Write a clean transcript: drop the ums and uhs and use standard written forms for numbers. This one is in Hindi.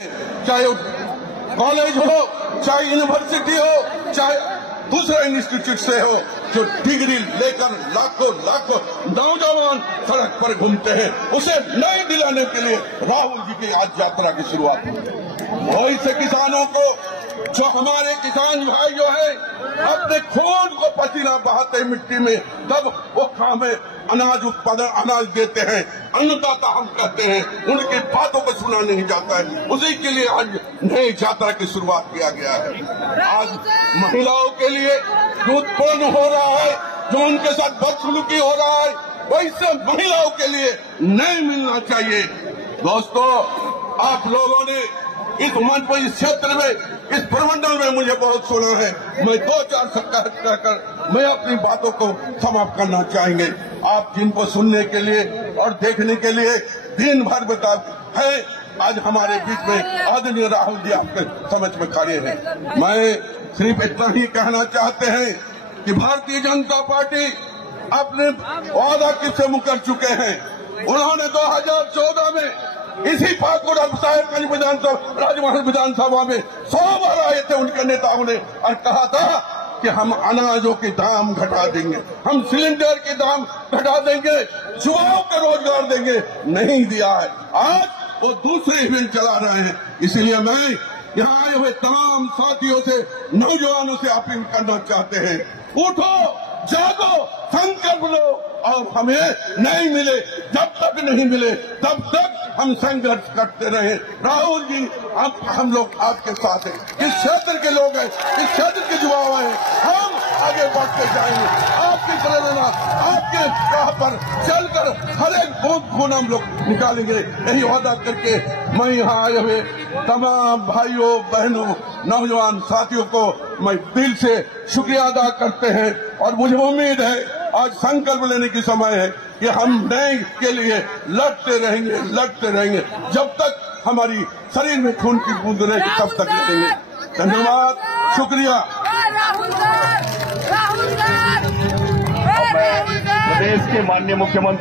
चाहे कॉलेज हो, चाहे यूनिवर्सिटी हो, चाहे दूसरे इंस्टीट्यूट से हो, जो डिग्री लेकर लाखों लाखों नौजवान सड़क पर घूमते हैं, उसे न्याय दिलाने के लिए राहुल जी की आज यात्रा की शुरुआत हुई। वही से किसानों को, जो हमारे किसान भाई जो है अपने खून को पसीना बहाते मिट्टी में, तब वो खामे अनाज उत्पादन अनाज देते हैं, अन्नदाता हम कहते हैं, उनकी बातों को सुना नहीं जाता है। उसी के लिए आज नई यात्रा की शुरुआत किया गया है। आज महिलाओं के लिए जो उत्पन्न हो रहा है, जो उनके साथ बदसलूकी हो रहा है, वैसे महिलाओं के लिए न्याय मिलना चाहिए। दोस्तों, आप लोगों ने इस मंच पर, इस क्षेत्र में, इस प्रमंडल में मुझे बहुत सुना है। मैं 2-4 शब्द कहकर मैं अपनी बातों को समाप्त करना चाहेंगे। आप जिनको सुनने के लिए और देखने के लिए दिन भर बता है, आज हमारे बीच में आदरणीय राहुल जी आपके समझ में खड़े हैं। मैं सिर्फ इतना ही कहना चाहते हैं कि भारतीय जनता पार्टी अपने वादा किससे मुकर चुके हैं। उन्होंने 2014 में इसी पाकुड़ा साहेबगंज विधानसभा, राजमहल विधानसभा में 100 बार आए थे उनके नेताओं ने और कहा था कि हम अनाजों के दाम घटा देंगे, हम सिलेंडर के दाम घटा देंगे, युवाओं को रोजगार देंगे। नहीं दिया है। आज वो दूसरे इवेंट चला रहे हैं। इसलिए मैं यहाँ आए हुए तमाम साथियों से, नौजवानों से अपील करना चाहते हैं, उठो, जागो, संकल्प लो और हमें नहीं मिले, जब तक नहीं मिले तब तक हम संघर्ष करते रहे। राहुल जी, हम लोग आपके साथ हैं, इस क्षेत्र के लोग हैं, इस क्षेत्र के युवा हैं, हम आगे बढ़ते जाएंगे। आपकी प्रेरणा, आपके राह पर चलकर हर एक बूंद खून हम लोग निकालेंगे। यही वादा करके मैं यहाँ आए हुए तमाम भाइयों बहनों नौजवान साथियों को मैं दिल से शुक्रिया अदा करते हैं। और मुझे उम्मीद है आज संकल्प लेने की समय है कि हम न्याय के लिए लड़ते रहेंगे जब तक हमारी शरीर में खून की बूंद रहेगी, तब तक लड़ेंगे। धन्यवाद, शुक्रिया। प्रदेश के माननीय मुख्यमंत्री